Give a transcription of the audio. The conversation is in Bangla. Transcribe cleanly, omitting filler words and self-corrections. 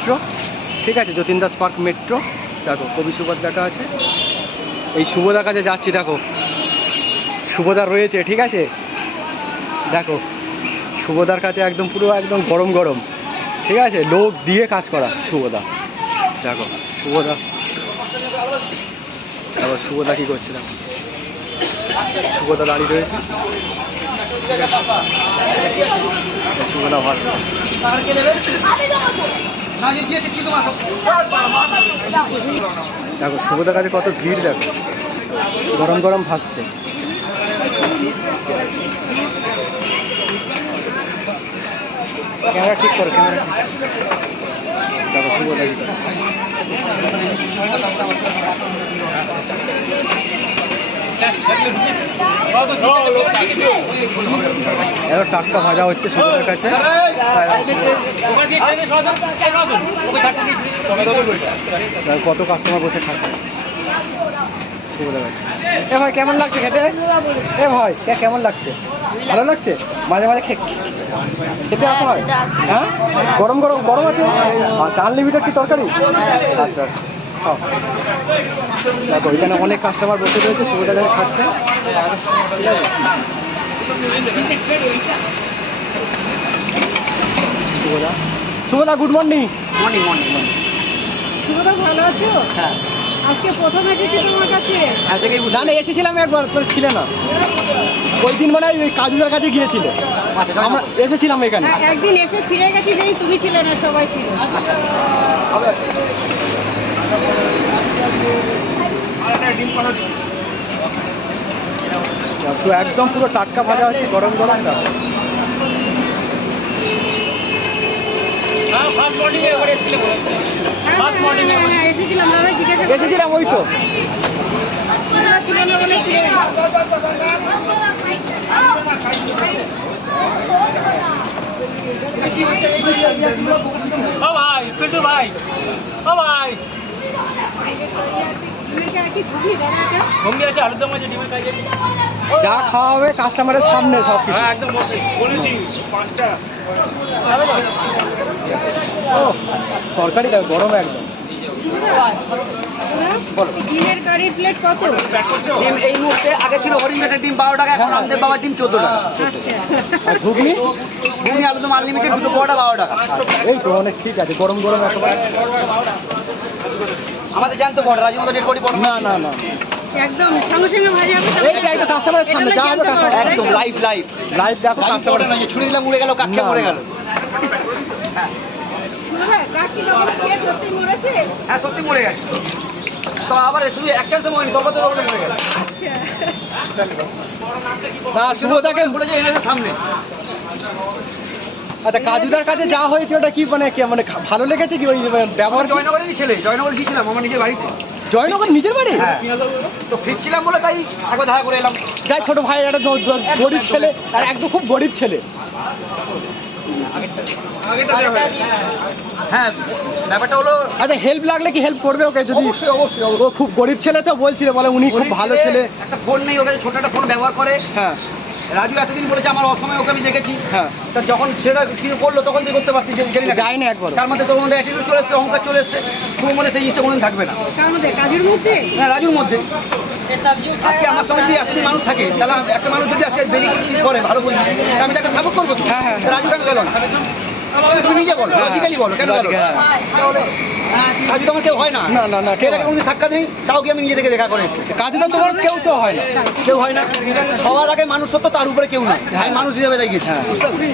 মেট্রো, ঠিক আছে, যতীন দাস পার্ক মেট্রো। দেখো কবি সুবোধ লেখা আছে। এই শুভদার কাছে যাচ্ছি, দেখো শুভদা রয়েছে, ঠিক আছে। দেখো শুভদার কাছে একদম পুরো একদম গরম গরম, ঠিক আছে, লোক দিয়ে কাজ করা শুভদা। দেখো শুভদা, দেখো শুভদা কী করছে, দেখো শুভদা দাঁড়িয়ে রয়েছে, শুভদা ভাসছে। দেখো শুভদার কাছে কত ভিড়, দেখো গরম গরম ভাসছে। ক্যামেরা ঠিক করো, ক্যামেরা ঠিক। দেখো শুভদা এবার টাটকা ভাজা হচ্ছে শুভদার কাছে। কত কাস্টমার বসে খাচ্ছে শুভদার কাছে। এ ভাই কেমন লাগছে খেতে? এ ভাই কেমন লাগছে? ভালো লাগছে? মাঝে মাঝে খেতে আসা হয়? হ্যাঁ, গরম গরম গরম আছে। আচ্ছা, আনলিমিটেড কি তরকারি? আচ্ছা, দেখো এখানে অনেক কাস্টমার বসে রয়েছে, শুভদার কাছে খাচ্ছে, ঠিক আছে। শুভদা, শুভদা গুড মর্নিং। Morning morning. শুভদা ভালো আছো? হ্যাঁ, আজকে প্রথম এসেছি তোমার কাছে। না না, এসেছিলাম একবার, তোর ছিল না ওই দিন, মানে ওই কাজুদার কাছে গিয়েছিল, আমরা এসেছিলাম এখানে। একদিন এসে ফিরে গেছি, যেই তুমি ছিলে না, সবাই ছিল। একদম পুরো টাটকা ভাজা হচ্ছে, গরম গরম। এসেছিলাম ওই তো। ও ভাই পিন্টু ভাই, ও ভাই ঘুমিয়ে আছে, আলুদম আছে, ডিমের কাজ যা খাওয়া হবে কাস্টমারের সামনে সব কিছু। একদম বলেছি 5টা। ও তরকারি দেখো গরম একদম। ডিমের কারি প্লেট কত? ডিম এই মুহূর্তে আগে ছিল হরিণঘাটের ডিম 12 টাকা, এখন আমাদের বাবার ডিম 14 টাকা। আর ঘুগনি, ঘুগনি একদম আনলিমিটেড, দুটো বড়টা 12 টাকা। এই তো অনেক ঠিক আছে, গরম গরম একেবারে। আমাদের জানতো বড় রাজমতো রেট করি বড়। না না না, একদম সঙ্গে সঙ্গে ভাজা হবে। এইটা একদম কাস্টমারের সামনে যা হবে কাস্টমার একদম লাইভ লাইভ লাইভ দেখো কাস্টমার। কাস্টমার ছুরি দিলাম উড়ে গেল, কাটকে মরে গেল। কাকি যখন খেয়ে সত্যি মরেছে। হ্যাঁ সত্যি মরে গেছে, তো আবার শুধু একটা সময় তবে তো মরে গেল। না শুভদাকে বলেছে এনাদের সামনে। আচ্ছা, কাজুদার কাছে যা হয়েছে ওটা কি মানে ভালো লেগেছে কি? ওই ব্যবহার জয়নগরেরই ছেলে, জয়নগর গিয়েছিলাম আমার নিজের বাড়িতে। জয়নগর নিজের বাড়ি? তো ফিরছিলাম বলে তাই একবার দেখা করে এলাম। যাই ছোট ভাই, একটা গরিব ছেলে, আর একদম খুব গরিব ছেলে। হ্যাঁ ব্যাপারটা হলো, আচ্ছা হেল্প লাগলে কি হেল্প করবে ওকে? যদি অবশ্যই অবশ্যই ও খুব গরিব ছেলে তো বলছিল, বলে উনি খুব ভালো ছেলে। একটা ফোন নেই ওকে, ছোট একটা ফোন ব্যবহার করে। হ্যাঁ রাজু এতদিন বলেছে আমার অসময় ওকে আমি দেখেছি। হ্যাঁ, তা যখন সেটা কিছু করলো তখন তুই করতে পারতিস, জানি না যাই না একবার। তার মধ্যে তোর মধ্যে অ্যাটিটিউড চলে এসছে, অহংকার চলে এসছে, শুভ মনে সেই জিনিসটা কোনোদিন থাকবে না। তার মধ্যে কাজের মধ্যে হ্যাঁ রাজুর মধ্যে। আজকে আমার সঙ্গে যদি এতদিন মানুষ থাকে, তাহলে একটা মানুষ যদি আজকে বেরিয়ে করে ভালো বলি, আমি তাকে সাপোর্ট করবো। হ্যাঁ হ্যাঁ, রাজু কেন গেল না? তুমি নিজে বলো, লজিক্যালি বলো কেন গেল? কাজু তো আমার কেউ হয় না, না না না, কেউ কোনোদিন সাক্ষাৎ নেই, তাও কি আমি নিজে থেকে দেখা করে এসেছি। কাজুদা তোমার কেউ তো হয় না, কেউ হয় না, সবার আগে মানুষ সত্য, তার উপরে কেউ না, আমি মানুষ হিসেবে দেখি। বুঝতে পারলি?